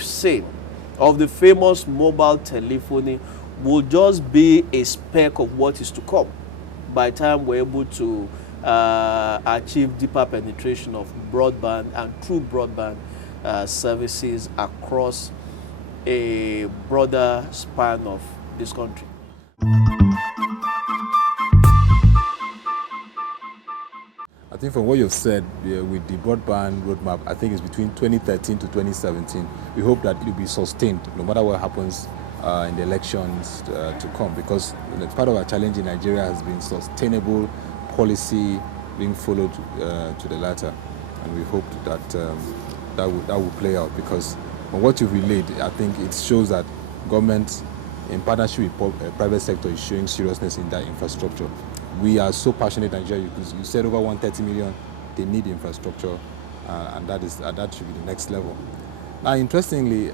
we've seen of the famous mobile telephony will just be a speck of what is to come by the time we're able to achieve deeper penetration of broadband and true broadband services across a broader span of this country. I think from what you've said with the broadband roadmap, I think it's between 2013 to 2017. We hope that it will be sustained no matter what happens in the elections to come, because part of our challenge in Nigeria has been sustainable policy being followed to the latter, and we hope that that will play out, because from what you've relayed, I think it shows that government in partnership with private sector is showing seriousness in that infrastructure. We are so passionate in Nigeria, because you said over 130 million, they need infrastructure, and that should be the next level. Now, interestingly,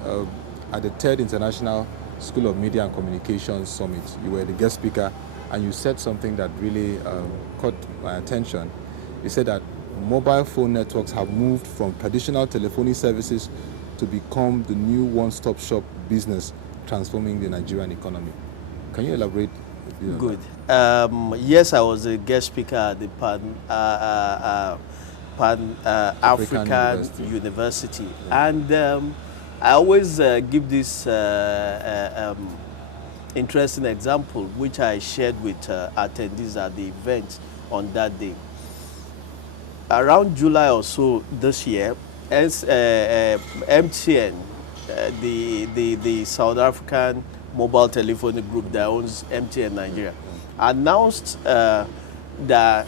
at the 3rd International School of Media and Communications Summit, you were the guest speaker, and you said something that really caught my attention. You said that mobile phone networks have moved from traditional telephony services to become the new one-stop shop business transforming the Nigerian economy. Can you elaborate? Good. Yes, I was a guest speaker at the Pan African University. And I always give this interesting example, which I shared with attendees at the event on that day. Around July or so this year, MTN, the South African mobile telephony group that owns MTN Nigeria, announced that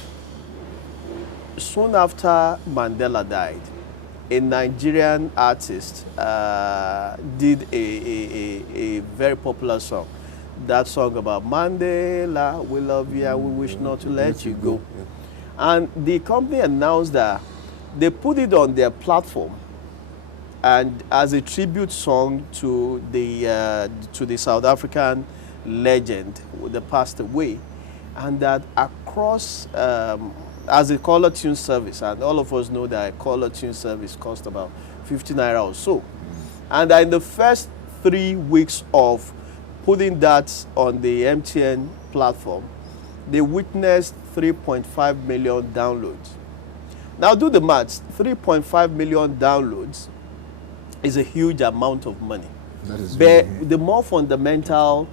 soon after Mandela died, a Nigerian artist did a very popular song. That song about Mandela, we love you and we wish not to let you go. And the company announced that they put it on their platform and as a tribute song to the South African legend that passed away, and that across as a caller tune service, and all of us know that a caller tune service costs about 50 naira or so, and in the first 3 weeks of putting that on the MTN platform, they witnessed 3.5 million downloads. Now do the maths. 3.5 million downloads is a huge amount of money. That is but really... the more fundamental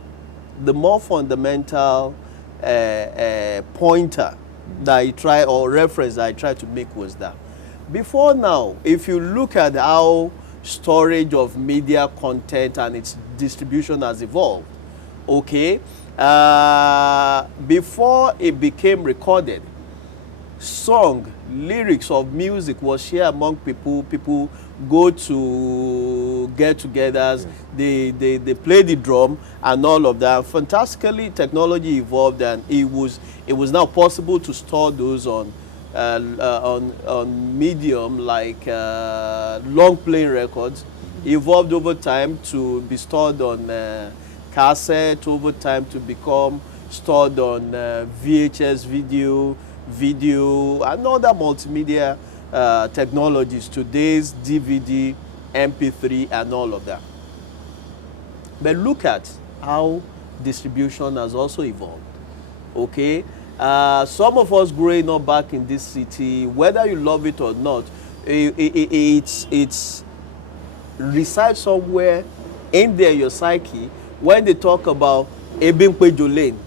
pointer that I try, or reference that I tried to make, was that before now, if you look at how storage of media content and its distribution has evolved, okay, before it became recorded, song, lyrics of music was shared among people. People go to get-togethers, yes. They play the drum and all of that. Fantastically, technology evolved, and it was now possible to store those on medium like long playing records. Evolved over time to be stored on cassette, over time to become stored on VHS video, and other multimedia technologies, today's DVD, MP3, and all of that. But look at how distribution has also evolved. Okay, some of us growing up back in this city, whether you love it or not, it's resides somewhere in there, your psyche, when they talk about Ebinkwejo Lane.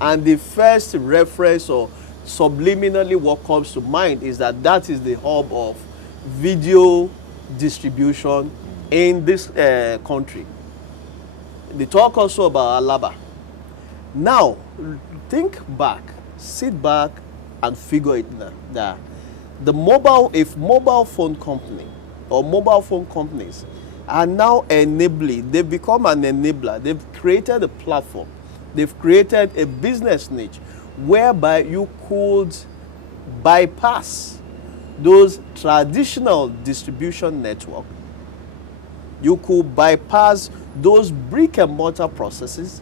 And the first reference or subliminally what comes to mind is that that is the hub of video distribution in this country. They talk also about Alaba. Now, think back, sit back and figure it that if mobile phone company or mobile phone companies are now enabling, they've become an enabler, they've created a platform, they've created a business niche whereby you could bypass those traditional distribution network. You could bypass those brick and mortar processes.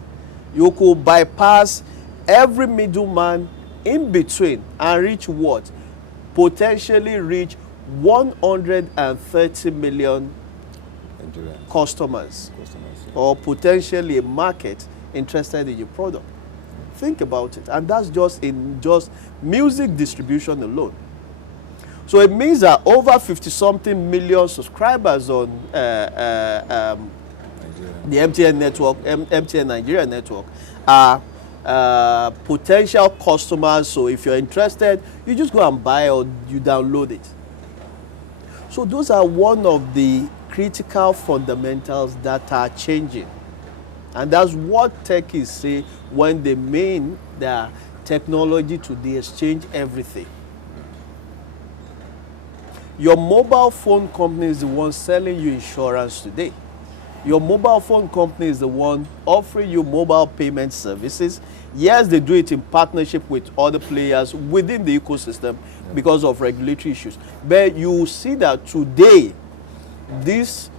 You could bypass every middleman in between and reach what? Potentially reach 130 million Nigerians. Customers. Yeah. Or potentially a market interested in your product. Think about it. And that's just in just music distribution alone. So it means that over 50-something million subscribers on the MTN network, MTN Nigeria network, are potential customers. So if you're interested, you just go and buy or you download it. So those are one of the critical fundamentals that are changing. And that's what techies say when they mean that technology today has changed everything. Your mobile phone company is the one selling you insurance today. Your mobile phone company is the one offering you mobile payment services. Yes, they do it in partnership with other players within the ecosystem because of regulatory issues. But you will see that today, these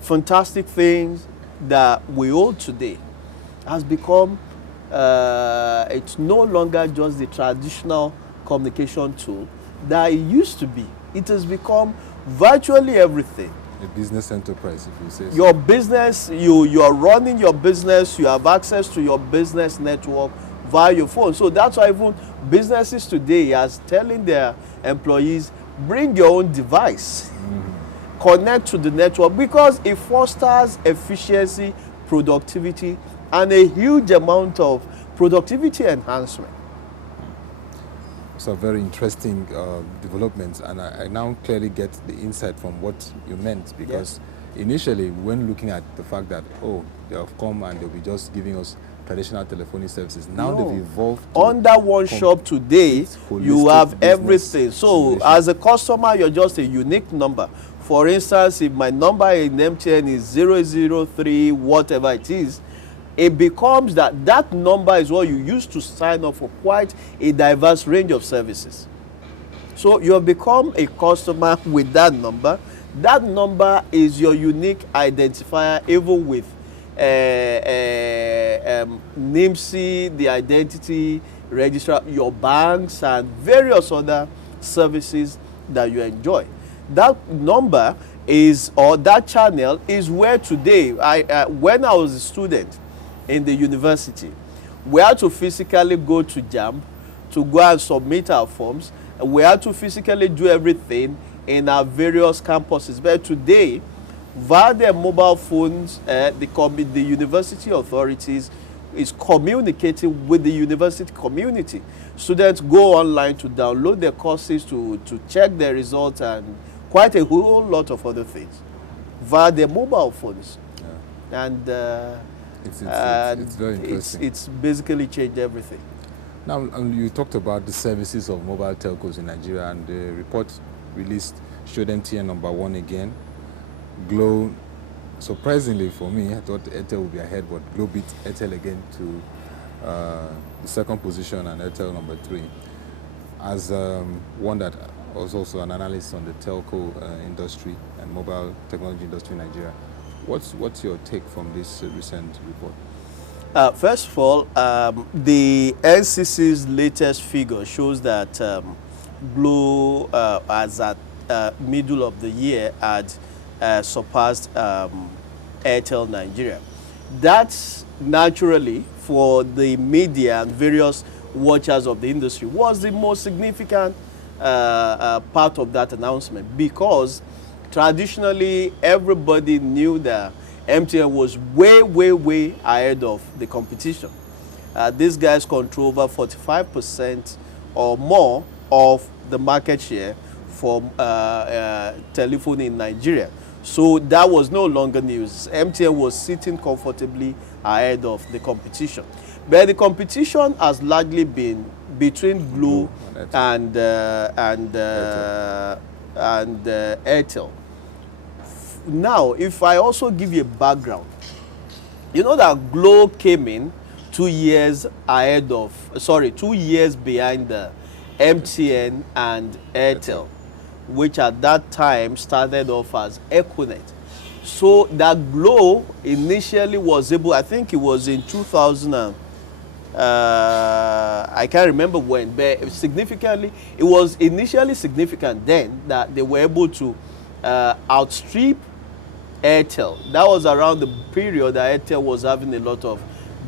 fantastic things that we hold today has become, it's no longer just the traditional communication tool that it used to be. It has become virtually everything. A business enterprise, if you say so. Your business, you are running your business, you have access to your business network via your phone. So that's why even businesses today are telling their employees, bring your own device, connect to the network, because it fosters efficiency, productivity, and a huge amount of productivity enhancement. So very interesting developments, and I now clearly get the insight from what you meant, because initially when looking at the fact that, oh, they have come and they'll be just giving us traditional telephony services, now they've evolved under one shop today. You have everything. So as a customer, you're just a unique number. For instance, if my number in MTN is 003 whatever it is, it becomes that number is what you use to sign up for quite a diverse range of services. So you have become a customer with that number. That number is your unique identifier, even with NIMSI, the identity registrar, your banks, and various other services that you enjoy. That number is, or that channel is where today, when I was a student in the university, we had to physically go to JAM to go and submit our forms. We had to physically do everything in our various campuses. But today, via their mobile phones, the university authorities is communicating with the university community. Students go online to download their courses, to check their results, and quite a whole lot of other things via their mobile phones. Yeah. And it's very interesting. It's basically changed everything. Now, you talked about the services of mobile telcos in Nigeria, and the report released showed MTN number 1 again. Glo, surprisingly for me, I thought Airtel would be ahead, but Glo beat Airtel again to the second position, and Airtel number 3. As one that was also an analyst on the telco industry and mobile technology industry in Nigeria, what's your take from this recent report? First of all, the NCC's latest figure shows that Glo, as at middle of the year, had surpassed Airtel Nigeria. That's naturally, for the media and various watchers of the industry, was the most significant part of that announcement, because traditionally everybody knew that MTN was way, way, way ahead of the competition. These guys control over 45% or more of the market share for telephony in Nigeria. So that was no longer news. MTN was sitting comfortably ahead of the competition. But the competition has largely been between Glo and Airtel. Now, if I also give you a background, you know that Glo came in 2 years behind the MTN and Airtel, which at that time started off as Equinet. So that Glo initially was able, I think it was in 2000, I can't remember when, but significantly, it was initially significant then that they were able to outstrip Airtel. That was around the period that Airtel was having a lot of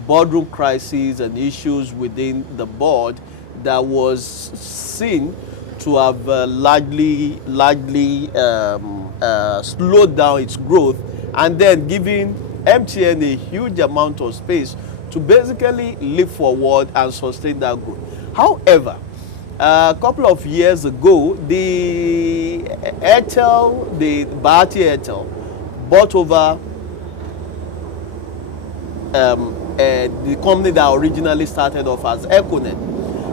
boardroom crises and issues within the board that was seen to have largely slowed down its growth, and then giving MTN a huge amount of space to basically leap forward and sustain that growth. However, a couple of years ago, the Airtel, the Bharti Airtel, bought over the company that originally started off as Econet.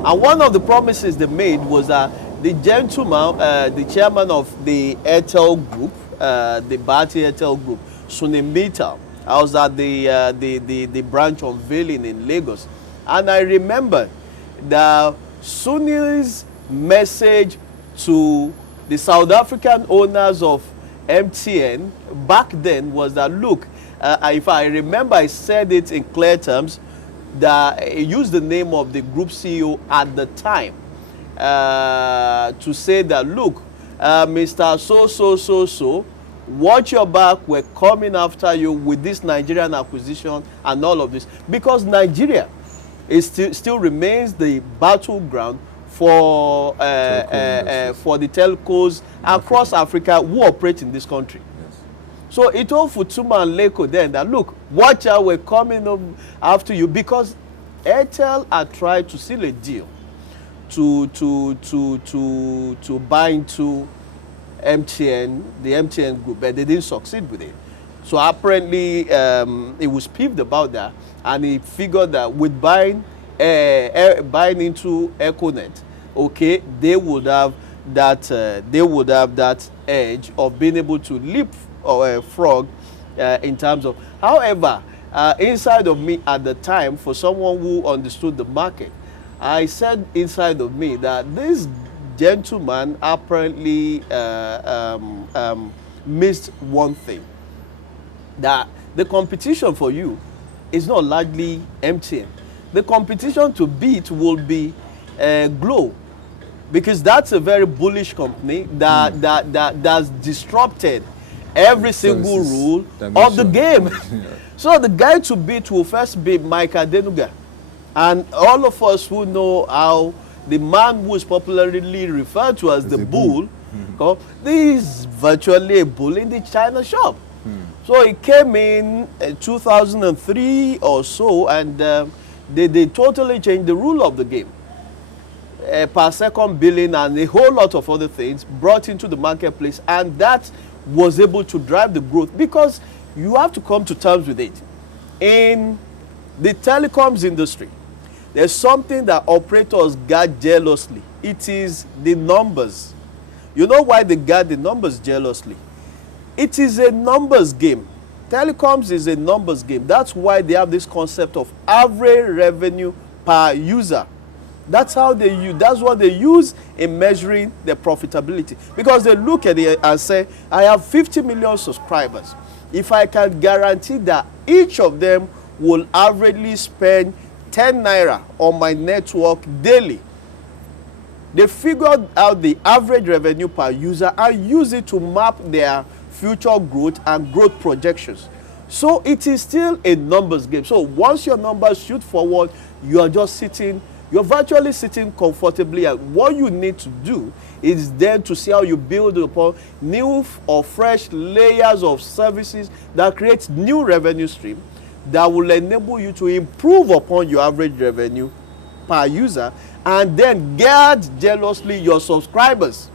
And one of the promises they made was that the gentleman, the chairman of the Airtel group, the Bharti Airtel group, Sunimita, I was at the branch unveiling in Lagos. And I remember that Sunil's message to the South African owners of MTN back then was that, look, if I remember, I said it in clear terms, that I used the name of the group CEO at the time to say that, look, Mr. So, watch your back, we're coming after you with this Nigerian acquisition and all of this. Because Nigeria is still remains the battleground for the telcos across Africa who operate in this country. Yes. So it told Futuma and Leko then that, look, watch out, we're coming up after you, because Airtel had tried to seal a deal to buy into MTN, the MTN group, but they didn't succeed with it. So apparently he was peeved about that, and he figured that with buying into Econet, okay, they would have that edge of being able to leap frog in terms of. However, inside of me at the time, for someone who understood the market, I said inside of me that this gentleman apparently missed one thing, that the competition for you is not largely MTN. The competition to beat will be Glow, because that's a very bullish company that's disrupted every single rule of the game. Yeah. So the guy to beat will first be Mike Adenuga. And all of us who know how the man who is popularly referred to as the bull, is virtually a bull in the China shop. So he came in 2003 or so, and they totally changed the rule of the game. Per second billing and a whole lot of other things brought into the marketplace, and that was able to drive the growth, because you have to come to terms with it. In the telecoms industry, there's something that operators guard jealously. It is the numbers. You know why they guard the numbers jealously? It is a numbers game. Telecoms is a numbers game. That's why they have this concept of average revenue per user. That's how they use. That's what they use in measuring their profitability. Because they look at it and say, I have 50 million subscribers. If I can guarantee that each of them will averagely spend 10 naira on my network daily, they figured out the average revenue per user and use it to map their future growth and growth projections. So it is still a numbers game. So once your numbers shoot forward, you are just sitting, you're virtually sitting comfortably, and what you need to do is then to see how you build upon new or fresh layers of services that create new revenue stream that will enable you to improve upon your average revenue per user, and then guard jealously your subscribers.